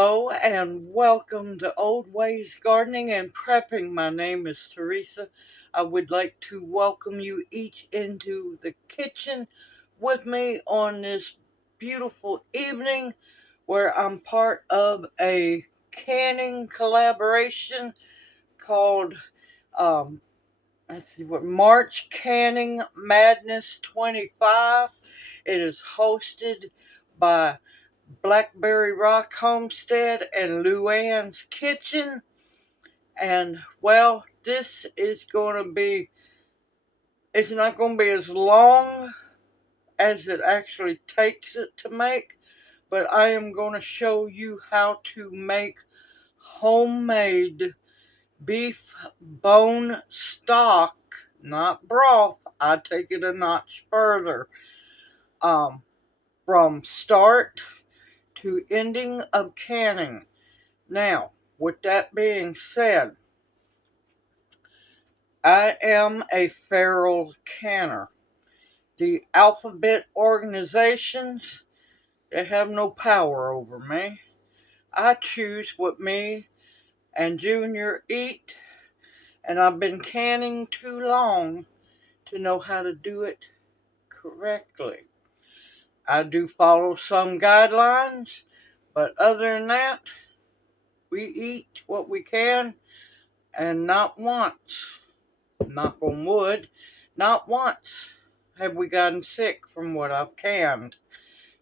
Hello and welcome to Old Ways Gardening and Prepping. My name is Teresa. I would like to welcome you each into the kitchen with me on this beautiful evening where I'm part of a canning collaboration called March Canning Madness 25. It is hosted by Blackberry Rock Homestead and Luann's Kitchen. And well, this is going to be, it's not going to be as long as it actually takes it to make, but I am going to show you how to make homemade beef bone stock, not broth. I take it a notch further. From start to ending of canning. Now, with that being said, I am a feral canner. The alphabet organizations, they have no power over me. I choose what me and Junior eat, and I've been canning too long to know how to do it correctly. I do follow some guidelines, but other than that, we eat what we can, and not once, knock on wood, not once have we gotten sick from what I've canned.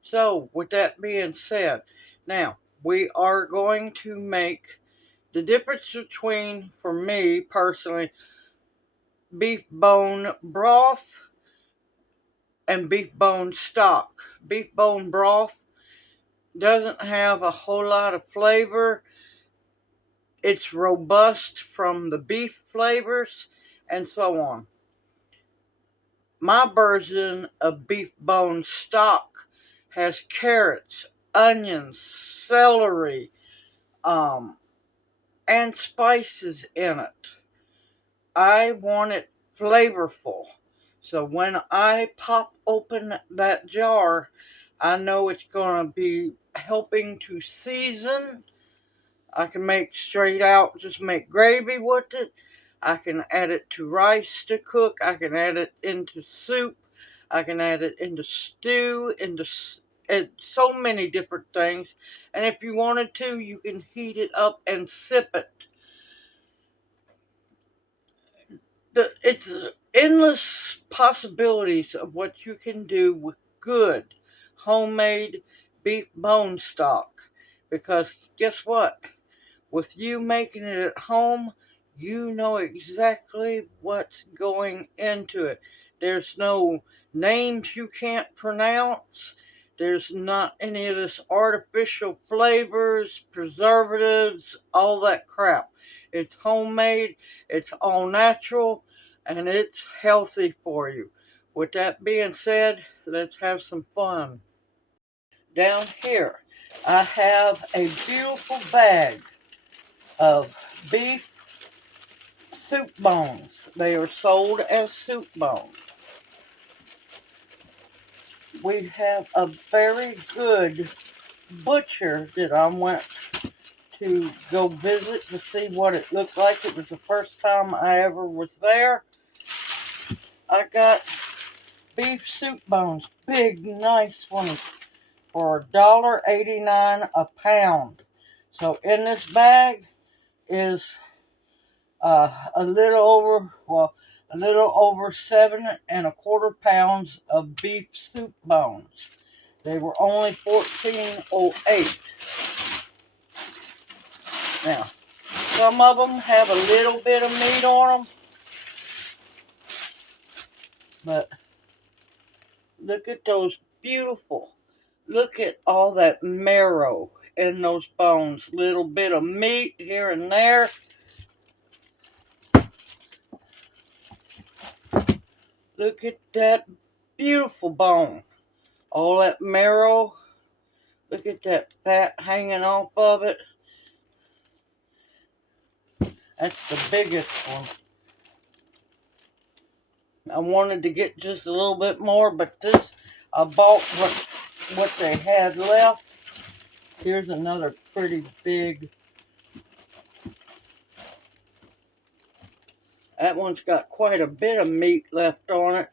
So, with that being said, now we are going to make the difference between, for me personally, beef bone broth and beef bone stock. Beef bone broth doesn't have a whole lot of flavor. It's robust from the beef flavors and so on. My version of beef bone stock has carrots, onions, celery, and spices in it. I want it flavorful. So when I pop open that jar, I know it's going to be helping to season. I can make straight out, just make gravy with it. I can add it to rice to cook. I can add it into soup. I can add it into stew, into so many different things. And if you wanted to, you can heat it up and sip it. It's endless possibilities of what you can do with good homemade beef bone stock. Because guess what? With you making it at home, you know exactly what's going into it. There's no names you can't pronounce. There's not any of this artificial flavors, preservatives, all that crap. It's homemade, it's all natural, and it's healthy for you. With that being said, let's have some fun. Down here, I have a beautiful bag of beef soup bones. They are sold as soup bones. We have a very good butcher that I went to go visit to see what it looked like. It was the first time I ever was there. I got beef soup bones, big, nice ones, for $1.89 a pound. So in this bag is a little over 7¼ pounds of beef soup bones. They were only $14.08. Now, some of them have a little bit of meat on them, but look at those beautiful. Look at all that marrow in those bones. Little bit of meat here and there. Look at that beautiful bone. All that marrow. Look at that fat hanging off of it. That's the biggest one. I wanted to get just a little bit more, but this, I bought what they had left. Here's another pretty big. That one's got quite a bit of meat left on it.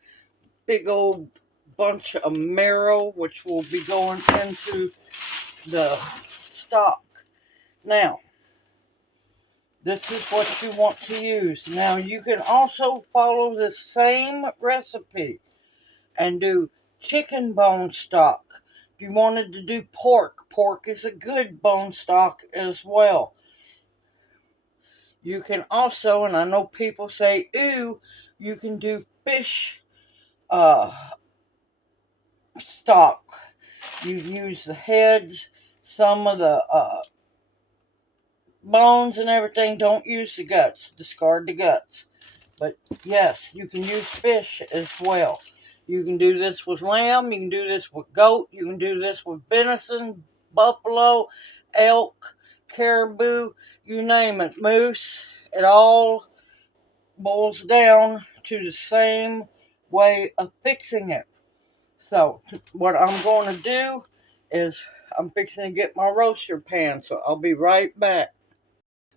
Big old bunch of marrow, which will be going into the stock. Now, this is what you want to use. Now, you can also follow the same recipe and do chicken bone stock. If you wanted to do pork, pork is a good bone stock as well. You can also, and I know people say, ooh, you can do fish stock. You use the heads, some of the bones and everything. Don't use the guts. Discard the guts. But yes, you can use fish as well. You can do this with lamb. You can do this with goat. You can do this with venison, buffalo, elk, caribou, you name it, moose. It all boils down to the same way of fixing it. So what I'm going to do is I'm fixing to get my roaster pan. So I'll be right back.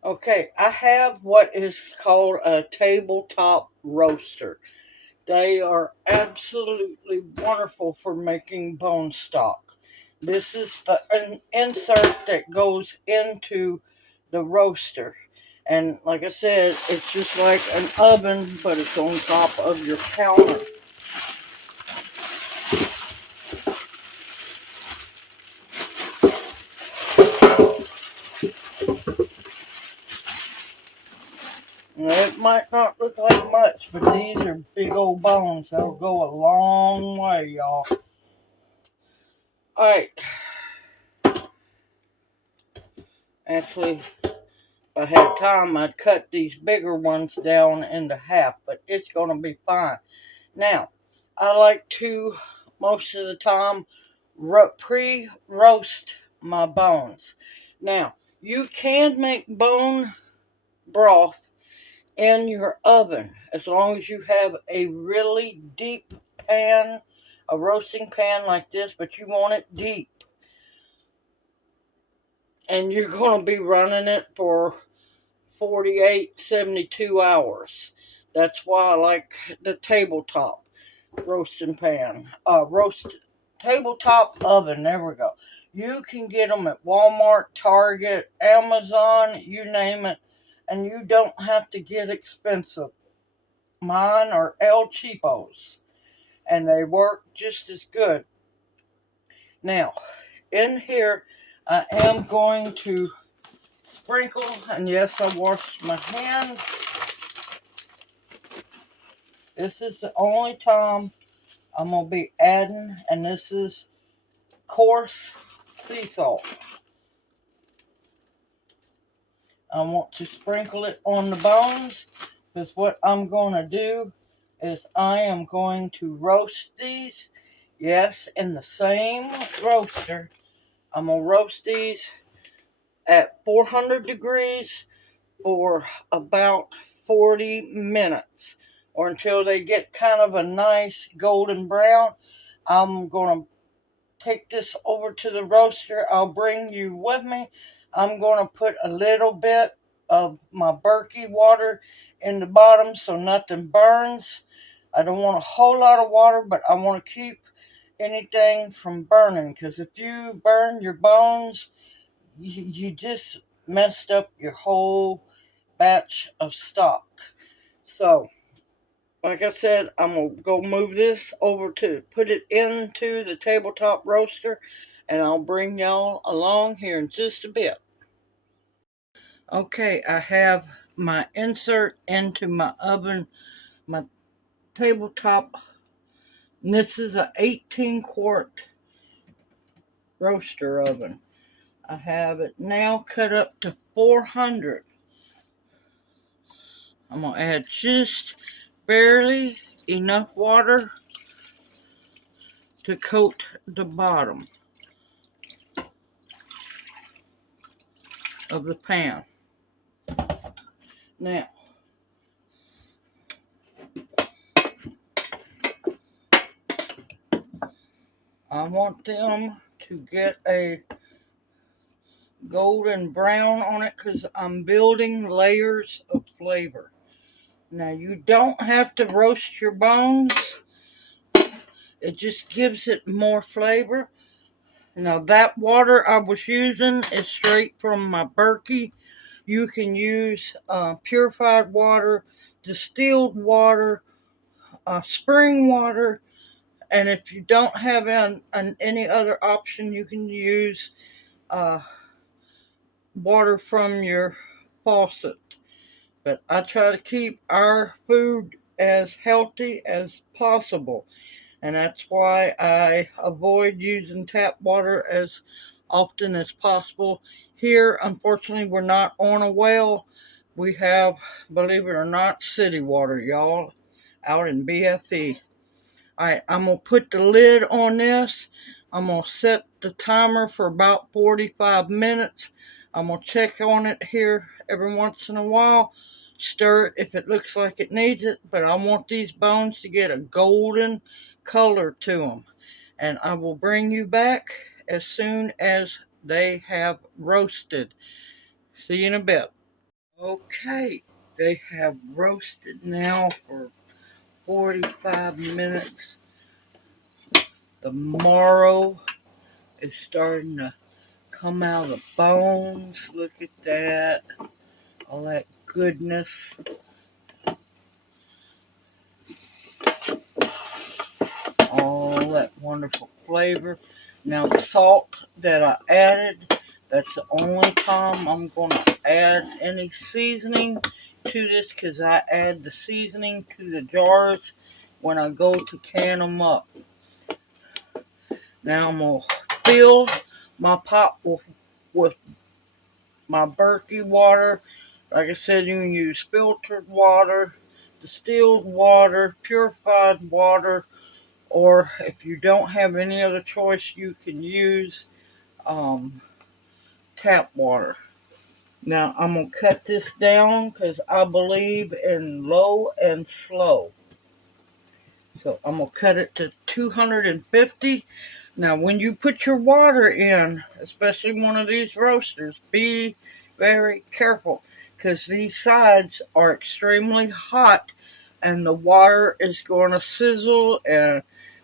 Okay, I have what is called a tabletop roaster. They are absolutely wonderful for making bone stock. This is an insert that goes into the roaster. And like I said, it's just like an oven, but it's on top of your counter. Now, it might not look like much, but these are big old bones. That'll go a long way, y'all. Alright. Actually, if I had time, I'd cut these bigger ones down into half, but it's going to be fine. Now, I like to, most of the time, pre-roast my bones. Now, you can make bone broth in your oven as long as you have a really deep pan, a roasting pan like this, but you want it deep. And you're going to be running it for 48, 72 hours. That's why I like the tabletop roasting pan. Tabletop oven. There we go. You can get them at Walmart, Target, Amazon, you name it, and you don't have to get expensive. Mine are El Cheapos, and they work just as good. Now, in here, I am going to sprinkle, and yes, I washed my hands. This is the only time I'm going to be adding, and this is coarse sea salt. I want to sprinkle it on the bones, because what I'm going to do is I am going to roast these. Yes, in the same roaster. I'm going to roast these at 400 degrees for about 40 minutes, or until they get kind of a nice golden brown. I'm going to take this over to the roaster. I'll bring you with me. I'm going to put a little bit of my Berkey water in the bottom so nothing burns. I don't want a whole lot of water, but I want to keep anything from burning, because if you burn your bones, you just messed up your whole batch of stock. So, like I said, I'm going to go move this over to put it into the tabletop roaster, and I'll bring y'all along here in just a bit. Okay, I have my insert into my oven, my tabletop. And this is an 18-quart roaster oven. I have it now cut up to 400. I'm going to add just barely enough water to coat the bottom of the pan. Now, I want them to get a golden brown on it because I'm building layers of flavor. Now, you don't have to roast your bones. It just gives it more flavor. Now, that water I was using is straight from my Berkey. You can use purified water, distilled water, spring water, and if you don't have any other option, you can use uh, water from your faucet. But I try to keep our food as healthy as possible. And that's why I avoid using tap water as often as possible. Here, unfortunately, we're not on a well. We have, believe it or not, city water, y'all, out in BFE. All right, I'm going to put the lid on this. I'm going to set the timer for about 45 minutes. I'm going to check on it here every once in a while. Stir it if it looks like it needs it, but I want these bones to get a golden color to them. And I will bring you back as soon as they have roasted. See you in a bit. Okay, they have roasted now for 45 minutes. The marrow is starting to come out of the bones. Look at that. All that goodness. All that wonderful flavor. Now the salt that I added, that's the only time I'm going to add any seasoning to this, because I add the seasoning to the jars when I go to can them up. Now I'm going to fill my pot with my Berkey water. Like I said, you can use filtered water, distilled water, purified water, or if you don't have any other choice, you can use tap water. Now, I'm going to cut this down because I believe in low and slow. So I'm going to cut it to 250. Now, when you put your water in, especially one of these roasters, be very careful because these sides are extremely hot and the water is going to sizzle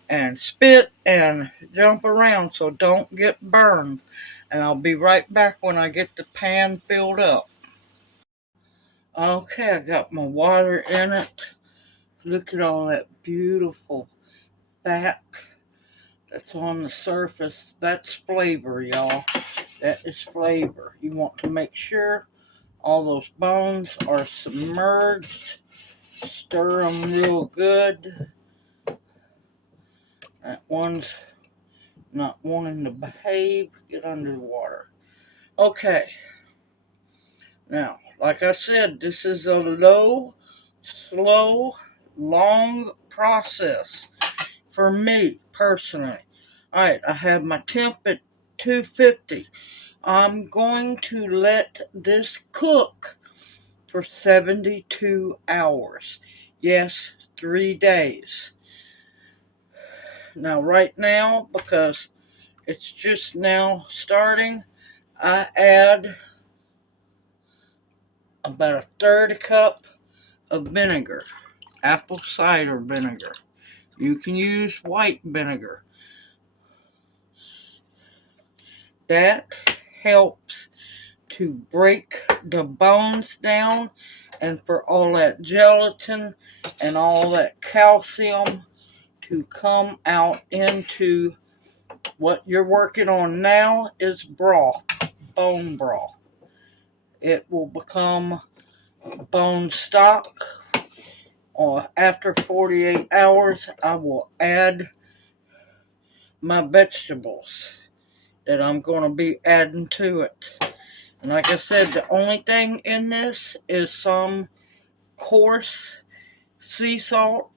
and spit and jump around, so don't get burned. And I'll be right back when I get the pan filled up. Okay, I got my water in it. Look at all that beautiful fat that's on the surface. That's flavor, y'all. That is flavor. You want to make sure all those bones are submerged. Stir them real good. That one's not wanting to behave. Get under the water. Okay. Now, like I said, this is a low, slow, long process for me personally. All right, I have my temp at 250. I'm going to let this cook for 72 hours. Yes, 3 days. Now, right now, because it's just now starting, I add about a third cup of vinegar, apple cider vinegar. You can use white vinegar. That helps to break the bones down and for all that gelatin and all that calcium to come out into what you're working on now is broth, bone broth. It will become bone stock. Or after 48 hours, I will add my vegetables that I'm going to be adding to it. And like I said, the only thing in this is some coarse sea salt,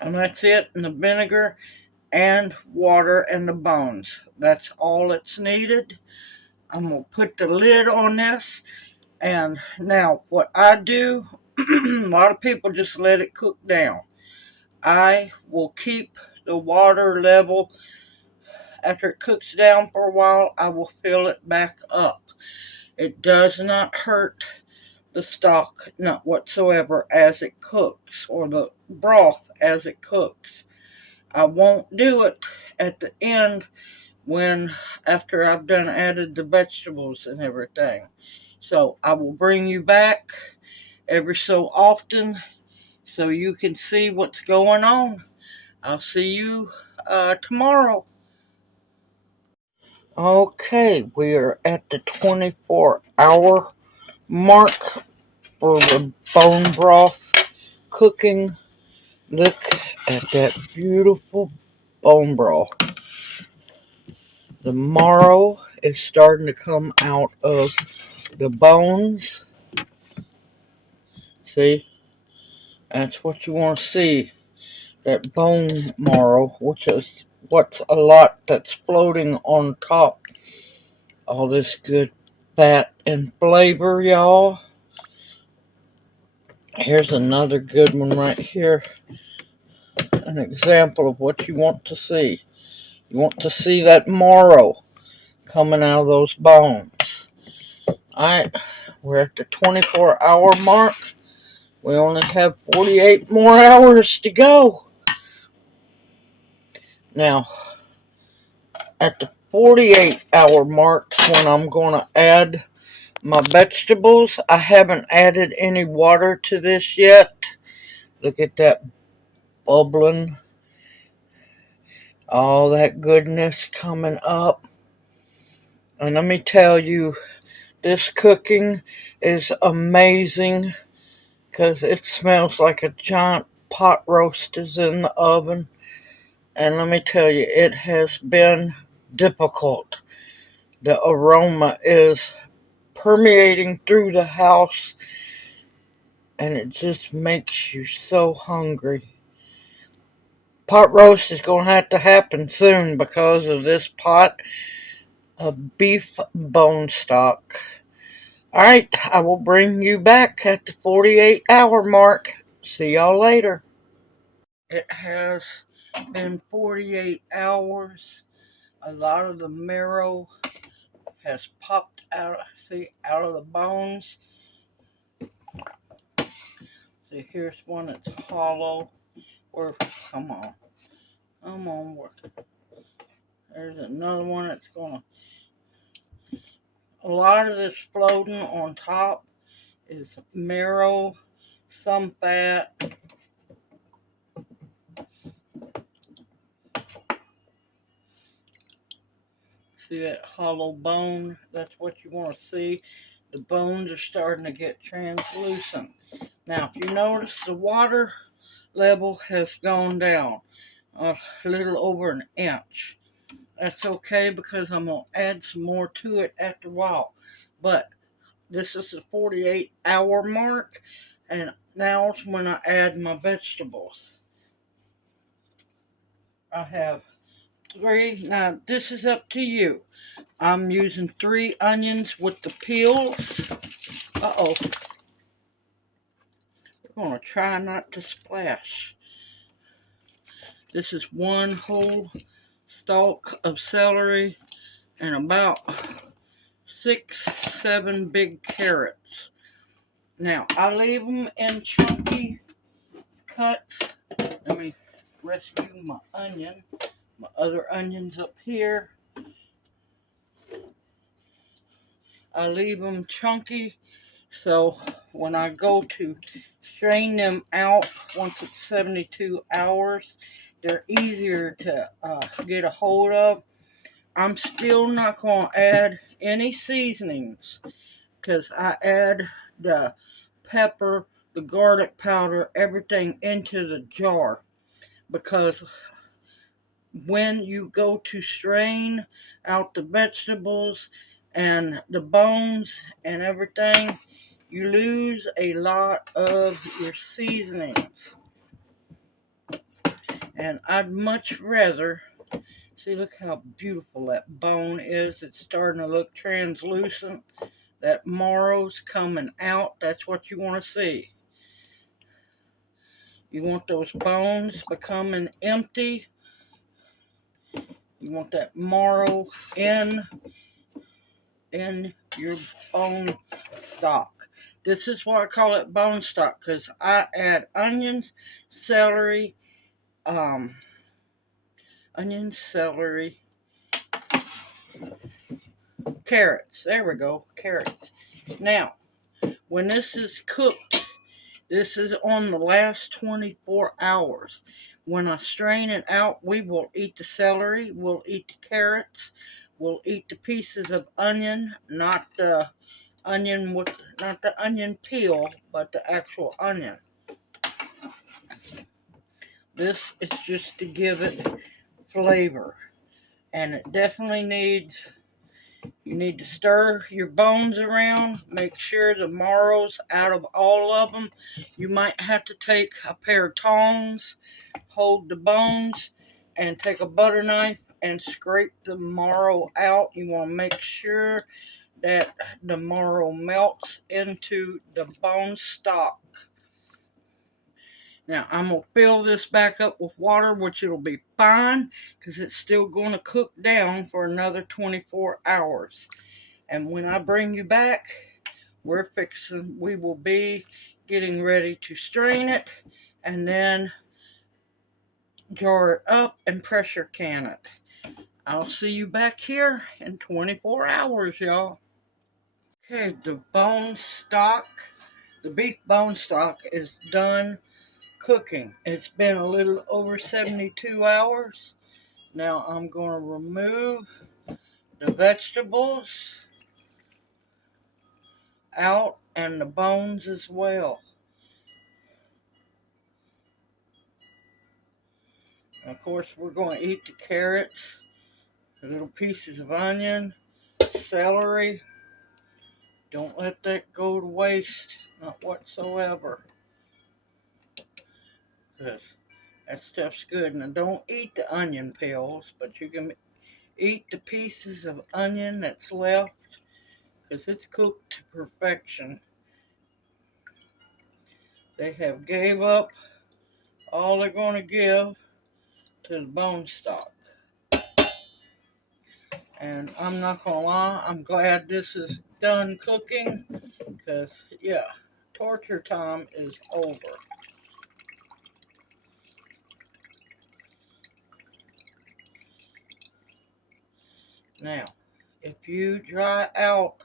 and that's it, and the vinegar and water and the bones. That's all it's needed. I'm going to put the lid on this. And now what I do, a lot of people just let it cook down. I will keep the water level after it cooks down for a while, I will fill it back up. It does not hurt the stock, not whatsoever, as it cooks, or the broth as it cooks. I won't do it at the end when after I've done added the vegetables and everything. So I will bring you back every so often so you can see what's going on. I'll see you tomorrow. Okay, we are at the 24-hour mark for the bone broth cooking. Look at that beautiful bone broth. The marrow is starting to come out of the bones. See, that's what you want to see. That bone marrow, which is what's a lot that's floating on top. All this good fat and flavor, y'all. Here's another good one right here. An example of what you want to see. You want to see that marrow coming out of those bones. Alright, we're at the 24-hour mark. We only have 48 more hours to go. Now, at the 48-hour mark when I'm going to add my vegetables. I haven't added any water to this yet. Look at that bubbling. All that goodness coming up. And let me tell you, this cooking is amazing because it smells like a giant pot roast is in the oven. And let me tell you, it has been difficult. The aroma is permeating through the house and it just makes you so hungry. Pot roast is going to have to happen soon because of this pot of beef bone stock. Alright, I will bring you back at the 48-hour mark. See y'all later. It has been 48 hours. A lot of the marrow has popped out, see, out of the bones. See, here's one that's hollow. Or, come on, work. There's another one that's going to, a lot of this floating on top is marrow, some fat. See that hollow bone? That's what you want to see. The bones are starting to get translucent. Now, if you notice, the water level has gone down a little over an inch. That's okay because I'm going to add some more to it after a while. But this is the 48-hour mark, and now it's when I add my vegetables. I have 3. Now, this is up to you. I'm using 3 onions with the peels. Uh-oh. We're going to try not to splash. This is 1 whole stalk of celery and about 6, 7 big carrots. Now, I leave them in chunky cuts. Let me rescue my onion. My other onions up here. I leave them chunky so when I go to strain them out once it's 72 hours, they're easier to get a hold of. I'm still not going to add any seasonings because I add the pepper, the garlic powder, everything into the jar because when you go to strain out the vegetables and the bones and everything, you lose a lot of your seasonings. And I'd much rather, see, look how beautiful that bone is. It's starting to look translucent. That marrow's coming out. That's what you want to see. You want those bones becoming empty. You want that marrow in your bone stock. This is why I call it bone stock, because I add onions, celery, celery, carrots. There we go, carrots. Now, when this is cooked, this is on the last 24 hours. When I strain it out, we will eat the celery, we'll eat the carrots, we'll eat the pieces of onion, not the onion peel, but the actual onion. This is just to give it flavor. And it definitely you need to stir your bones around. Make sure the marrow's out of all of them. You might have to take a pair of tongs, hold the bones, and take a butter knife and scrape the marrow out. You want to make sure that the marrow melts into the bone stock. Now, I'm going to fill this back up with water, which it'll be fine, because it's still going to cook down for another 24 hours. And when I bring you back, we will be getting ready to strain it, and then jar it up and pressure can it. I'll see you back here in 24 hours, y'all. Okay, the beef bone stock is done cooking. It's been a little over 72 hours. Now I'm going to remove the vegetables out and the bones as well. And of course, we're going to eat the carrots, the little pieces of onion, celery. Don't let that go to waste, not whatsoever. Because that stuff's good. Now, don't eat the onion peels, but you can eat the pieces of onion that's left, because it's cooked to perfection. They have gave up all they're going to give to the bone stock. And I'm not going to lie, I'm glad this is done cooking, because, yeah, torture time is over. Now, if you dry out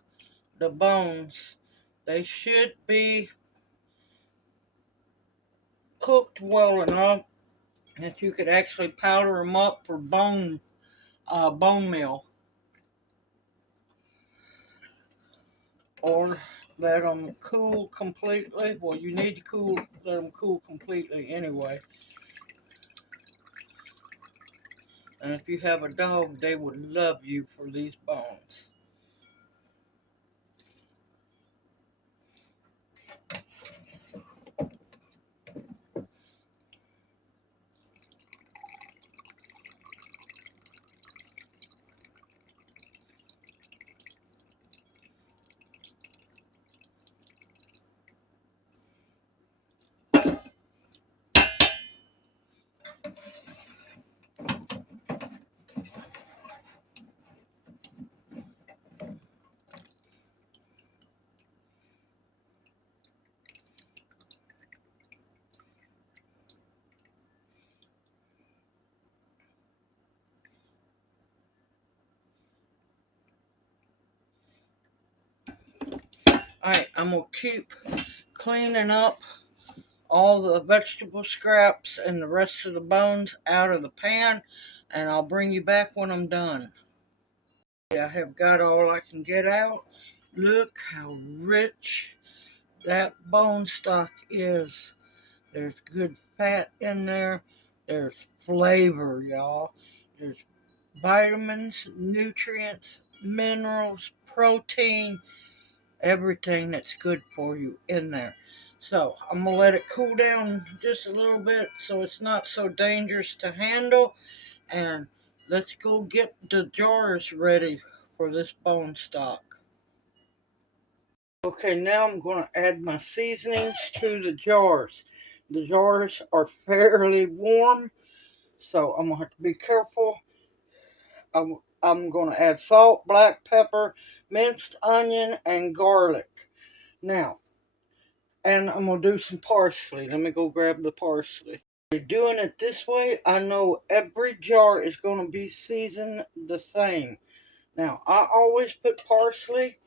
the bones, they should be cooked well enough that you could actually powder them up for bone meal, or let them cool completely. Well, you need to let them cool completely anyway. And if you have a dog, they would love you for these bones. Alright, I'm going to keep cleaning up all the vegetable scraps and the rest of the bones out of the pan, and I'll bring you back when I'm done. I have got all I can get out. Look how rich that bone stock is. There's good fat in there. There's flavor, y'all. There's vitamins, nutrients, minerals, protein, everything that's good for you in there. So I'm going to let it cool down just a little bit so it's not so dangerous to handle. And let's go get the jars ready for this bone stock. Okay, now I'm going to add my seasonings to the jars. The jars are fairly warm, so I'm going to have to be careful I'm going to add salt, black pepper, minced onion, and garlic. Now, and I'm going to do some parsley. Let me go grab the parsley. Doing it this way, I know every jar is going to be seasoned the same. Now, I always put parsley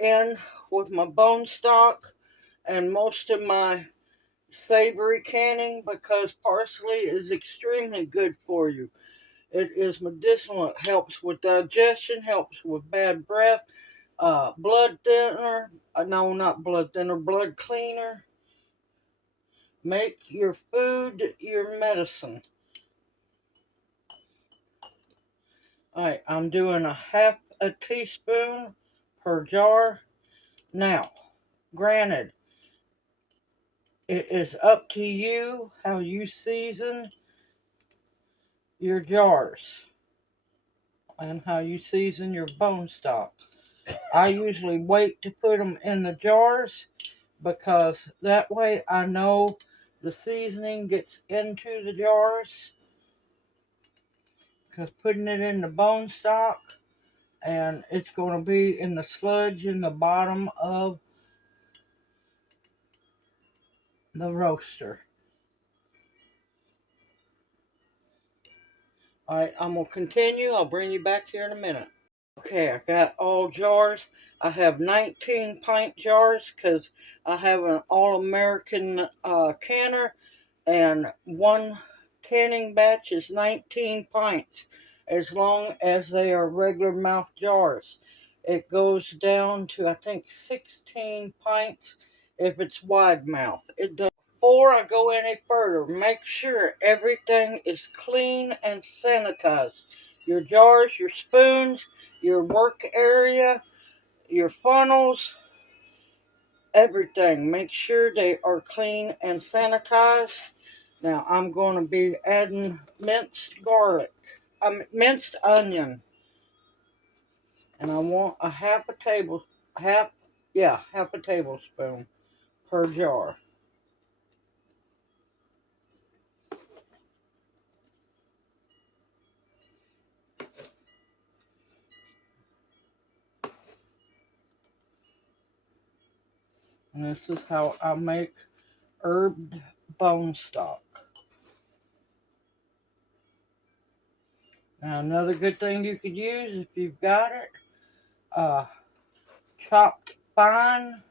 in with my bone stock and most of my savory canning because parsley is extremely good for you. It is medicinal. It helps with digestion, helps with bad breath, blood thinner. No, not blood thinner, blood cleaner. Make your food your medicine. Alright, I'm doing a half a teaspoon per jar. Now, granted, it is up to you how you season your jars and how you season your bone stock. I usually wait to put them in the jars because that way I know the seasoning gets into the jars. Because putting it in the bone stock and it's going to be in the sludge in the bottom of the roaster. Alright, I'm going to continue. I'll bring you back here in a minute. Okay, I got all jars. I have 19 pint jars because I have an all-American canner, and one canning batch is 19 pints as long as they are regular mouth jars. It goes down to, I think, 16 pints if it's wide mouth. It does. Before I go any further, make sure everything is clean and sanitized. Your jars, your spoons, your work area, your funnels, everything. Make sure they are clean and sanitized. Now I'm going to be adding minced garlic, minced onion, and I want a half a tablespoon per jar. And this is how I make herbed bone stock. Now another good thing you could use if you've got it, chopped fine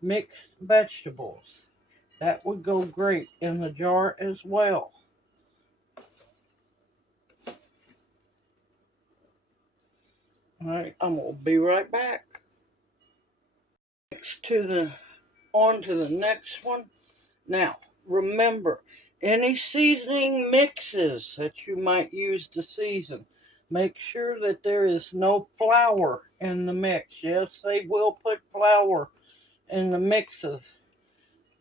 mixed vegetables. That would go great in the jar as well. Alright, I'm going to be right back. On to the next one. Now, remember, any seasoning mixes that you might use to season, make sure that there is no flour in the mix. Yes, they will put flour in the mixes.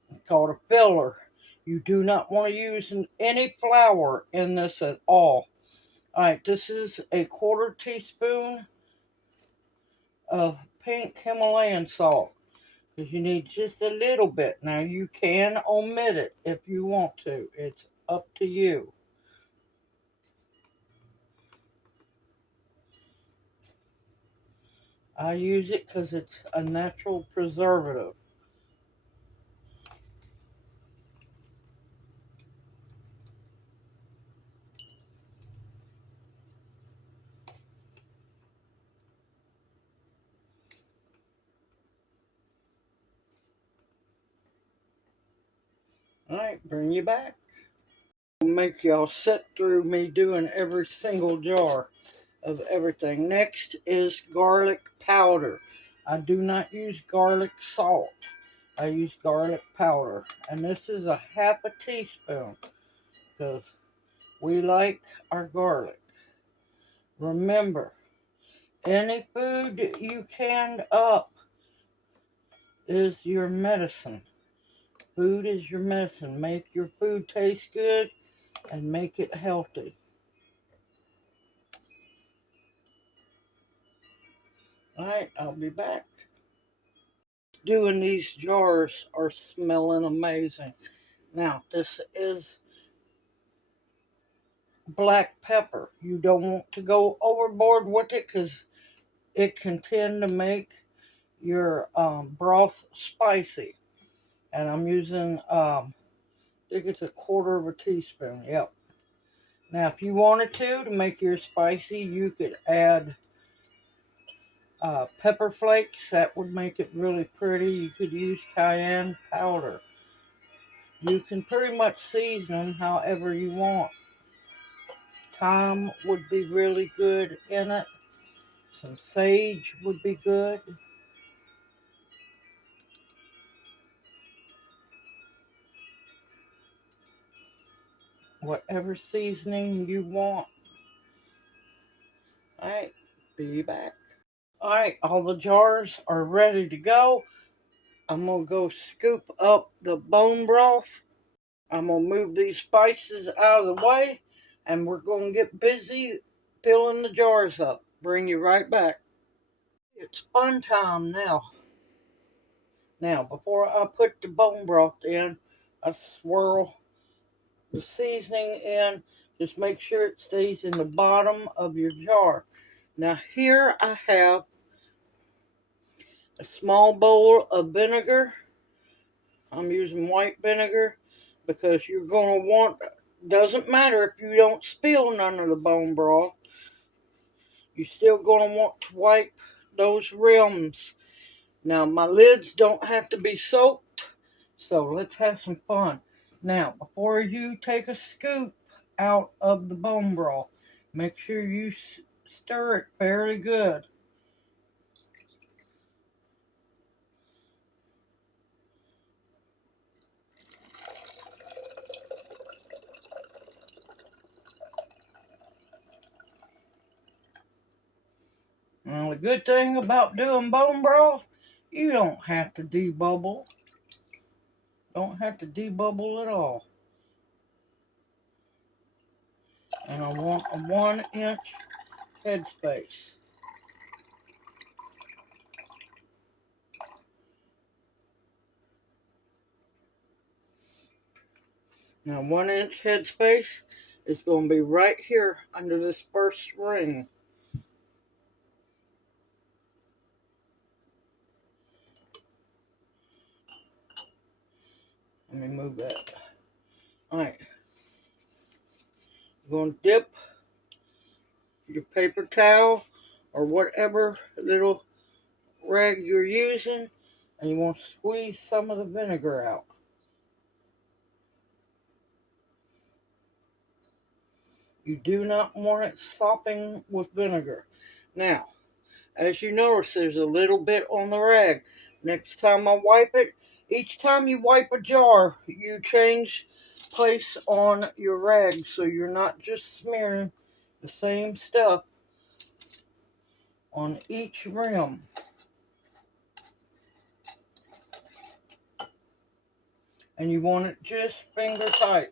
It's called a filler. You do not want to use any flour in this at all. Alright, this is a 1/4 teaspoon of pink Himalayan salt. Because you need just a little bit. Now you can omit it if you want to. It's up to you. I use it because it's a natural preservative. Alright, bring you back. I'll make y'all sit through me doing every single jar of everything. Next is garlic powder. I do not use garlic salt. I use garlic powder. And this is a half a teaspoon because we like our garlic. Remember, any food you canned up is your medicine. Food is your medicine. Make your food taste good and make it healthy. Alright, I'll be back. Doing these jars are smelling amazing. Now, this is black pepper. You don't want to go overboard with it because it can tend to make your broth spicy. And I'm using, I think it's a quarter of a teaspoon. Yep. Now, if you wanted to make yours spicy, you could add pepper flakes. That would make it really pretty. You could use cayenne powder. You can pretty much season them however you want. Thyme would be really good in it. Some sage would be good. Whatever seasoning you want. Alright, be back. Alright, all the jars are ready to go. I'm going to go scoop up the bone broth. I'm going to move these spices out of the way. And we're going to get busy filling the jars up. Bring you right back. It's fun time now. Now, before I put the bone broth in, I swirl the seasoning in. Just make sure it stays in the bottom of your jar. Now here I have a small bowl of vinegar. I'm using white vinegar because you're going to want, doesn't matter if you don't spill none of the bone broth, you're still going to want to wipe those rims. Now my lids don't have to be soaked, so let's have some fun. Now, before you take a scoop out of the bone broth, make sure you stir it fairly good. Now, the good thing about doing bone broth, you don't have to debubble. Don't have to debubble at all. And I want a 1-inch headspace. Now, 1-inch headspace is going to be right here under this first ring. Let me move that. Alright. You're going to dip your paper towel or whatever little rag you're using, and you want to squeeze some of the vinegar out. You do not want it sopping with vinegar. Now, as you notice, there's a little bit on the rag. Next time I wipe it, each time you wipe a jar, you change place on your rag so you're not just smearing the same stuff on each rim. And you want it just finger tight.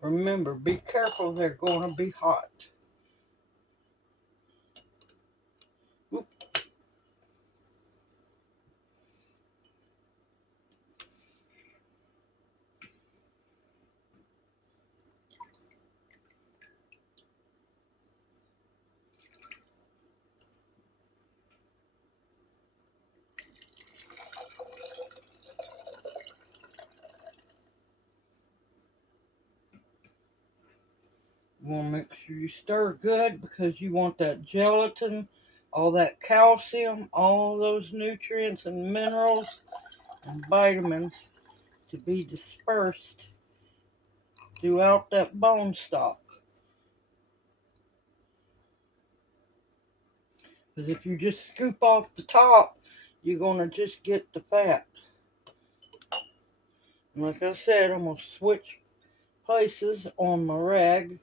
Remember, be careful, they're going to be hot. Oop. You want to make sure you stir good because you want that gelatin, all that calcium, all those nutrients and minerals and vitamins to be dispersed throughout that bone stock. Because if you just scoop off the top, you're going to just get the fat. And like I said, I'm going to switch places on my rag.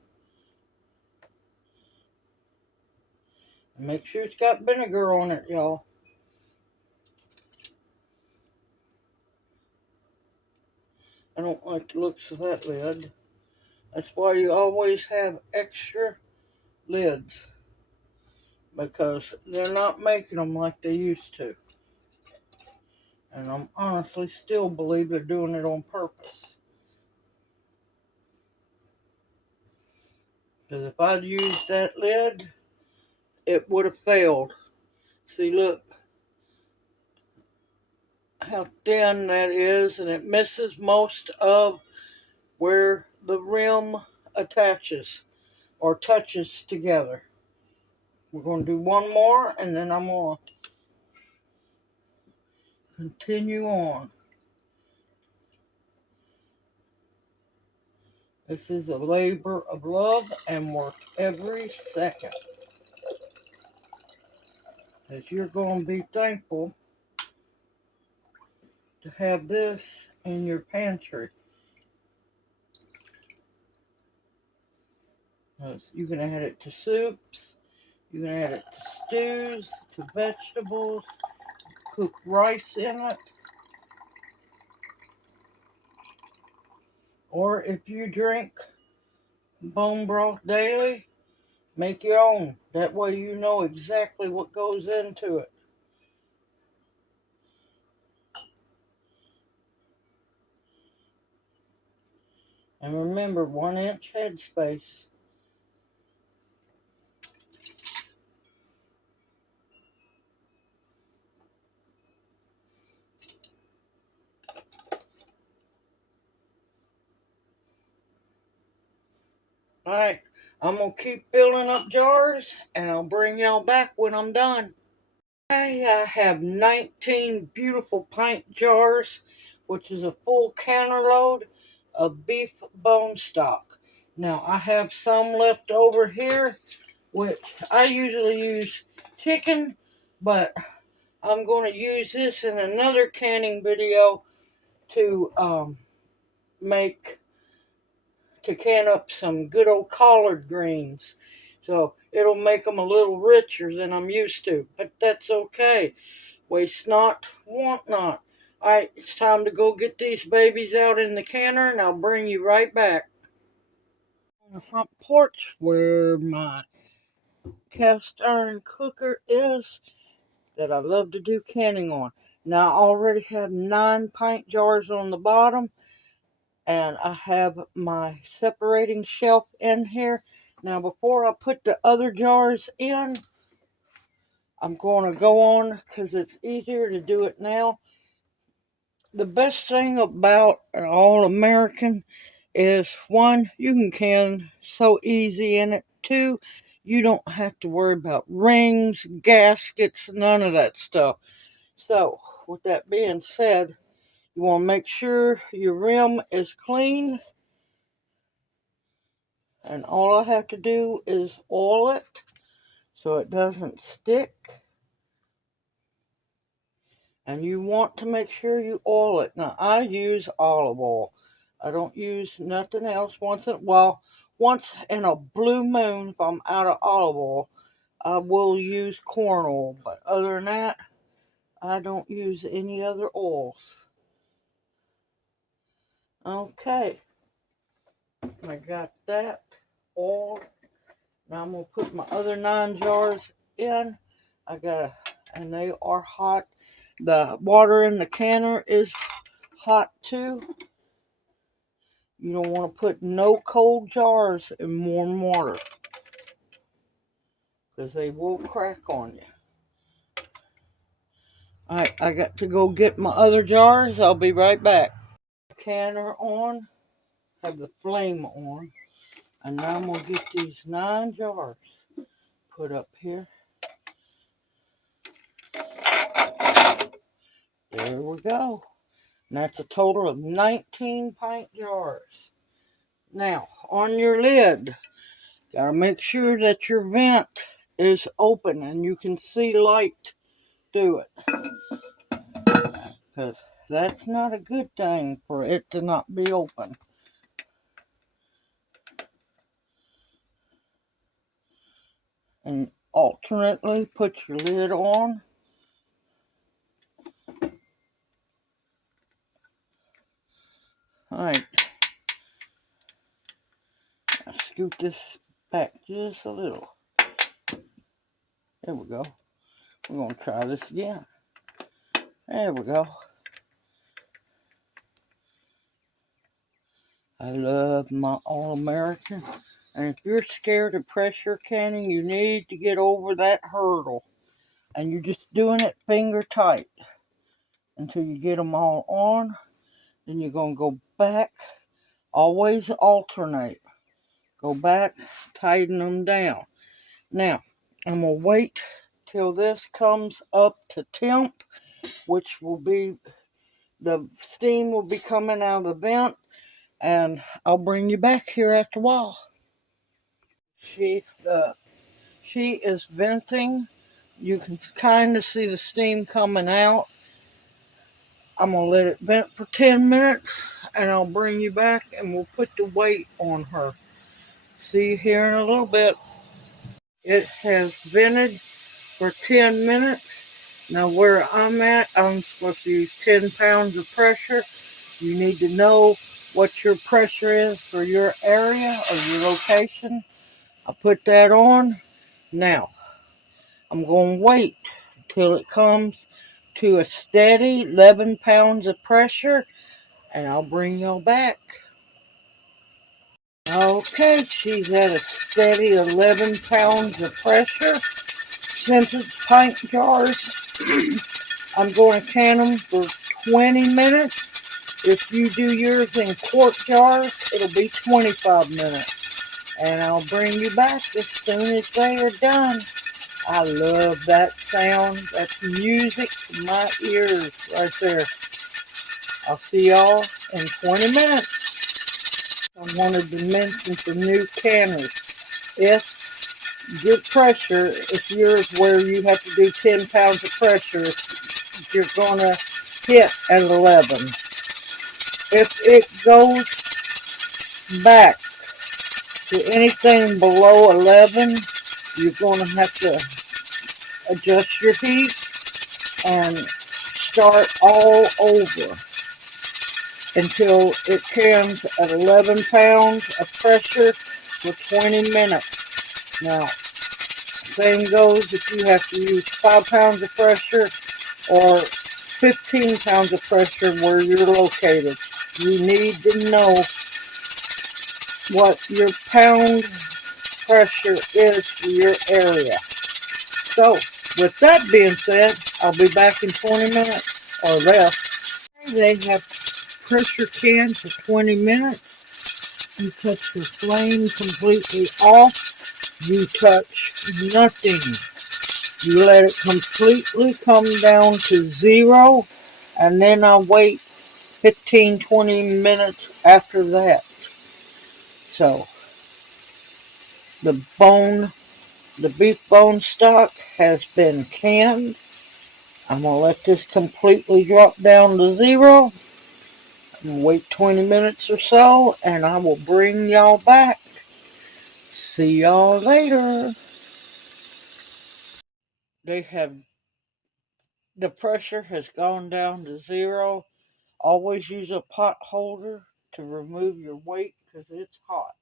And make sure it's got vinegar on it, y'all. I don't like the looks of that lid. That's why you always have extra lids. Because they're not making them like they used to. And I'm honestly still believe they're doing it on purpose. Because if I'd used that lid, it would have failed. See, look how thin that is, and it misses most of where the rim attaches or touches together. We're going to do one more, and then I'm going to continue on. This is a labor of love and worth every second. As you're going to be thankful to have this in your pantry. You can add it to soups, you can add it to stews, to vegetables, cook rice in it. Or if you drink bone broth daily, make your own. That way you know exactly what goes into it. And remember, 1-inch headspace. Alright, I'm going to keep filling up jars, and I'll bring y'all back when I'm done. I have 19 beautiful pint jars, which is a full canner load of beef bone stock. Now, I have some left over here, which I usually use chicken, but I'm going to use this in another canning video to can up some good old collard greens. So it'll make them a little richer than I'm used to, but that's okay. Waste not, want not. Alright, it's time to go get these babies out in the canner, and I'll bring you right back. On the front porch where my cast iron cooker is that I love to do canning on. Now I already have 9 pint jars on the bottom, and I have my separating shelf in here. Now before I put the other jars in, I'm going to go on because it's easier to do it now. The best thing about an All-American is, one, you can can so easy in it. Two, you don't have to worry about rings, gaskets, none of that stuff. So, with that being said, you want to make sure your rim is clean. And all I have to do is oil it so it doesn't stick. And you want to make sure you oil it. Now, I use olive oil. I don't use nothing else. Once in a blue moon, if I'm out of olive oil, I will use corn oil. But other than that, I don't use any other oils. Okay. I got that oil. Now I'm going to put my other 9 jars in. And they are hot. The water in the canner is hot too. You don't want to put no cold jars in warm water, because they will crack on you. Alright, I got to go get my other jars. I'll be right back. Canner on. Have the flame on. And now I'm going to get these 9 jars put up here. There we go. And that's a total of 19 pint jars. Now, on your lid, gotta make sure that your vent is open and you can see light through it. Because that's not a good thing for it to not be open. And alternately put your lid on. Alright. I'll scoot this back just a little. There we go. We're going to try this again. There we go. I love my All-American. And if you're scared of pressure canning, you need to get over that hurdle. And you're just doing it finger tight until you get them all on. Then you're going to go back. Always alternate. Go back, tighten them down. Now, I'm going to wait till this comes up to temp, which will be, the steam will be coming out of the vent, and I'll bring you back here after a while. She is venting. You can kind of see the steam coming out. I'm going to let it vent for 10 minutes, and I'll bring you back, and we'll put the weight on her. See you here in a little bit. It has vented for 10 minutes. Now where I'm at, I'm supposed to use 10 pounds of pressure. You need to know what your pressure is for your area or your location. I put that on. Now, I'm going to wait till it comes to a steady 11 pounds of pressure, and I'll bring y'all back. Okay, she's at a steady 11 pounds of pressure. Since it's pint jars, I'm going to can them for 20 minutes. If you do yours in quart jars, it'll be 25 minutes. And I'll bring you back as soon as they are done. I love that sound. That's music to my ears right there. I'll see y'all in 20 minutes. I wanted to mention for new canners. If your pressure, if yours where you have to do 10 pounds of pressure, you're going to hit at 11. If it goes back to anything below 11, you're going to have to adjust your heat and start all over until it cans at 11 pounds of pressure for 20 minutes. Now, same goes if you have to use 5 pounds of pressure or 15 pounds of pressure where you're located. You need to know what your pound pressure is for your area. So, with that being said, I'll be back in 20 minutes or less. They have pressure canned for 20 minutes. You touch the flame completely off. You touch nothing. You let it completely come down to 0, and then I'll wait 15-20 minutes after that. So the beef bone stock has been canned. I'm going to let this completely drop down to 0 and wait 20 minutes or so, and I will bring y'all back. See y'all later. The pressure has gone down to 0. Always use a pot holder to remove your weight because it's hot.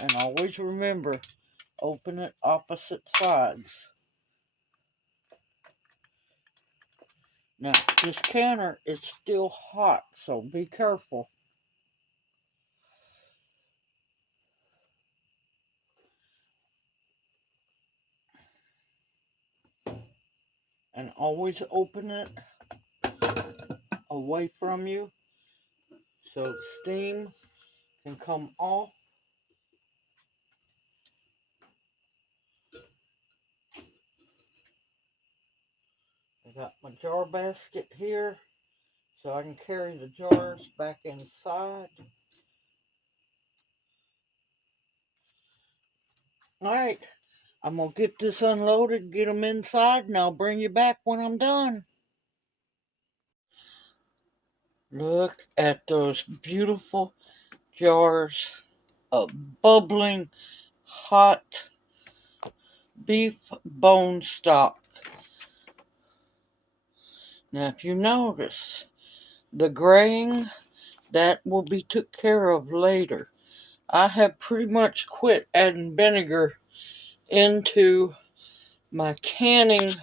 And always remember, open it opposite sides. Now, this canner is still hot, so be careful. And always open it away from you so steam can come off. I got my jar basket here so I can carry the jars back inside. Alright, I'm going to get this unloaded, get them inside, and I'll bring you back when I'm done. Look at those beautiful jars of bubbling hot beef bone stock. Now, if you notice, the graying, that will be took care of later. I have pretty much quit adding vinegar into my canning,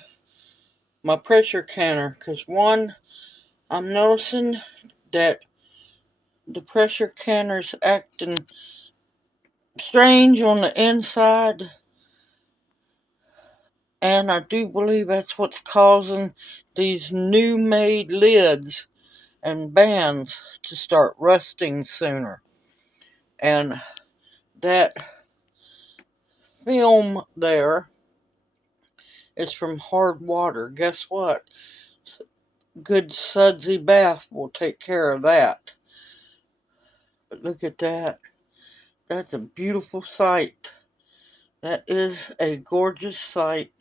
my pressure canner, because one, I'm noticing that the pressure canner's acting strange on the inside, and I do believe that's what's causing these new made lids and bands to start rusting sooner. And that film there is from hard water. Guess what? Good sudsy bath will take care of that. But look at that. That's a beautiful sight. That is a gorgeous sight.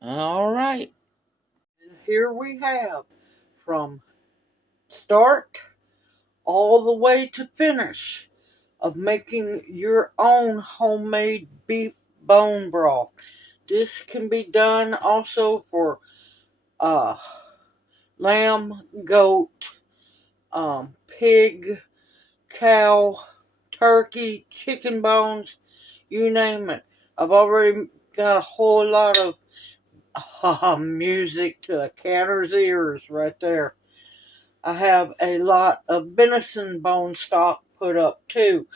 All right. And here we have from start all the way to finish of making your own homemade beef bone broth. This can be done also for uh, lamb, goat, pig, cow, turkey, chicken bones, you name it. I've already got a whole lot of music to a canner's ears right there. I have a lot of venison bone stock put up too.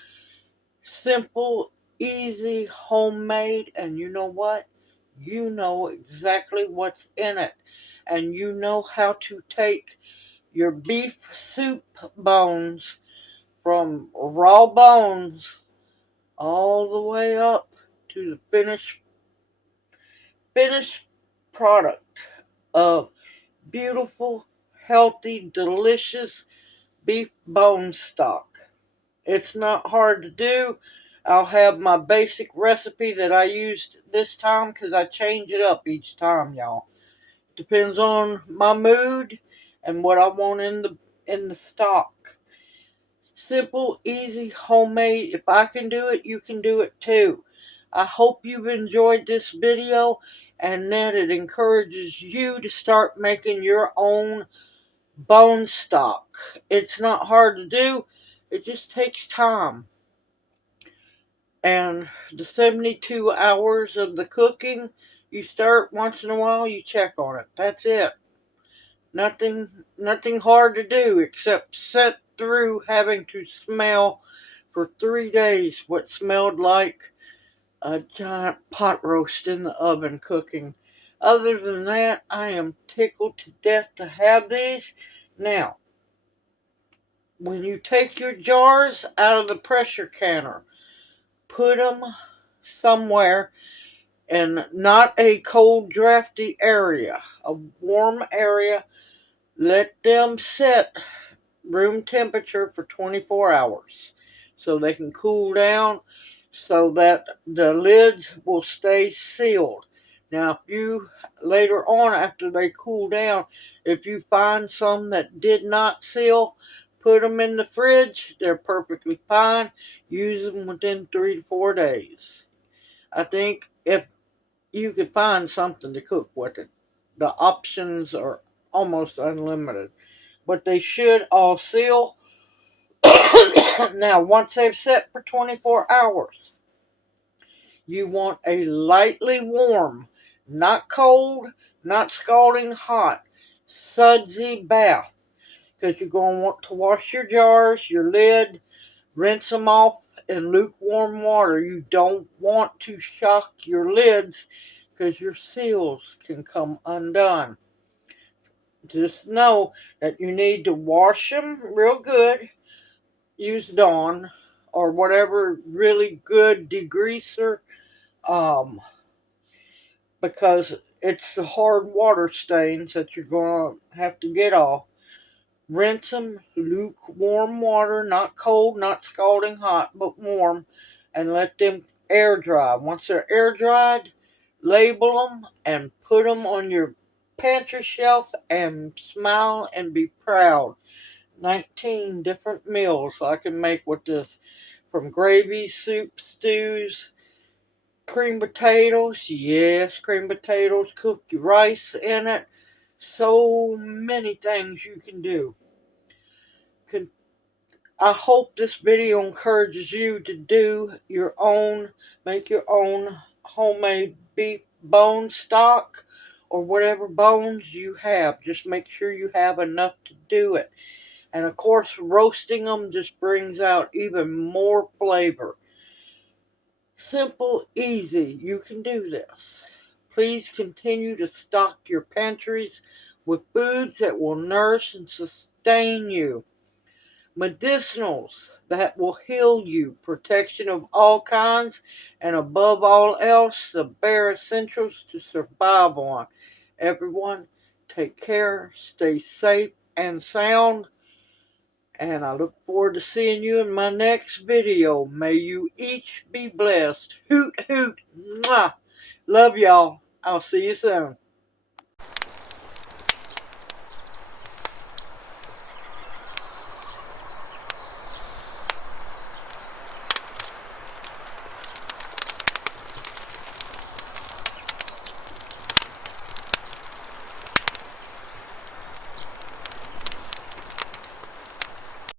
Simple, easy, homemade, and you know what? You know exactly what's in it. And you know how to take your beef soup bones from raw bones all the way up to the finished product of beautiful, healthy, delicious beef bone stock. It's not hard to do. I'll have my basic recipe that I used this time because I change it up each time, y'all. Depends on my mood and what I want in the stock. Simple, easy, homemade. If I can do it, you can do it too. I hope you've enjoyed this video and that it encourages you to start making your own bone stock. It's not hard to do. It just takes time. And the 72 hours of the cooking, you start once in a while, you check on it. That's it. Nothing hard to do except sit through having to smell for 3 days what smelled like a giant pot roast in the oven cooking. Other than that, I am tickled to death to have these. Now, when you take your jars out of the pressure canner, put them somewhere in not a cold, drafty area, a warm area. Let them sit room temperature for 24 hours so they can cool down so that the lids will stay sealed. Now, if you later on, after they cool down, if you find some that did not seal, put them in the fridge. They're perfectly fine. Use them within 3 to 4 days. I think if you could find something to cook with it, the options are almost unlimited. But they should all seal. Now, once they've set for 24 hours, you want a lightly warm, not cold, not scalding hot, sudsy bath. Because you're going to want to wash your jars, your lid, rinse them off in lukewarm water. You don't want to shock your lids because your seals can come undone. Just know that you need to wash them real good. Use Dawn or whatever really good degreaser, um, because it's the hard water stains that you're going to have to get off. Rinse them lukewarm water, not cold, not scalding hot, but warm, and let them air dry. Once they're air dried, label them and put them on your pantry shelf and smile and be proud. 19 different meals I can make with this, from gravy, soup, stews, cream potatoes. Yes, cream potatoes. Cook your rice in it. So many things you can do. I hope this video encourages you to make your own homemade beef bone stock or whatever bones you have. Just make sure you have enough to do it. And of course, roasting them just brings out even more flavor. Simple, easy, you can do this. Please continue to stock your pantries with foods that will nourish and sustain you. Medicinals that will heal you, protection of all kinds, and above all else, the bare essentials to survive on. Everyone, take care, stay safe and sound, and I look forward to seeing you in my next video. May you each be blessed. Hoot, hoot, mwah. Love y'all. I'll see you soon.